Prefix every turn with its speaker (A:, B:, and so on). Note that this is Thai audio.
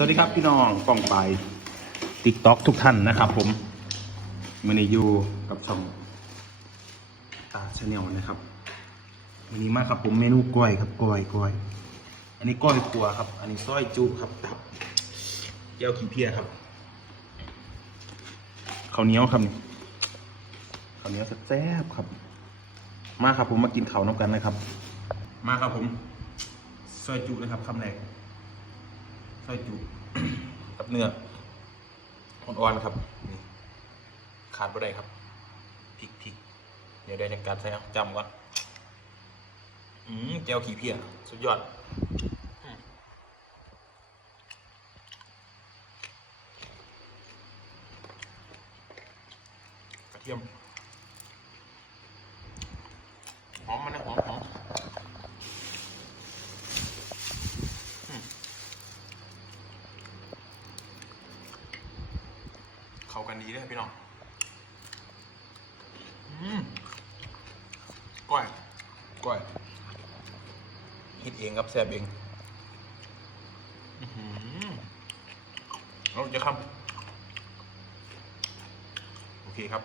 A: สวัสดีครับพี่น้องกล้องไปติ๊กต็อกทุกท่านนะครับผมมันนี้อยู่กับช่องตาชาแนลนะครับวันนี้มากครับผมเมนูก้อยครับก้อยก้อยอันนี้ก้อยครัวครับ อันนี้ซอยจุครับตับเจียวขี้เพียครับข้าวเหนียวครับนี่ข้าวเหนียวแซ่บๆครับ มาครับผมมากินข้าวน้ำกันนะครับ มาครับผมซอยจุนะครับคำแรก ซอยจุกับเนื้ออ่อนๆครับนี่ขาดไม่ได้ครับพริกพริกเดี๋ยวได้จัดการใส่จำก่อนอืมแจวขี้เพียสุดยอดกระเทียมหอมมันนะหอมหอมอืม เข้ากันดีเลยพี่น้องอืมก้อยก้อยคิดเองครับแซ่บเองอื้อหือเราจะคำโอเคครับ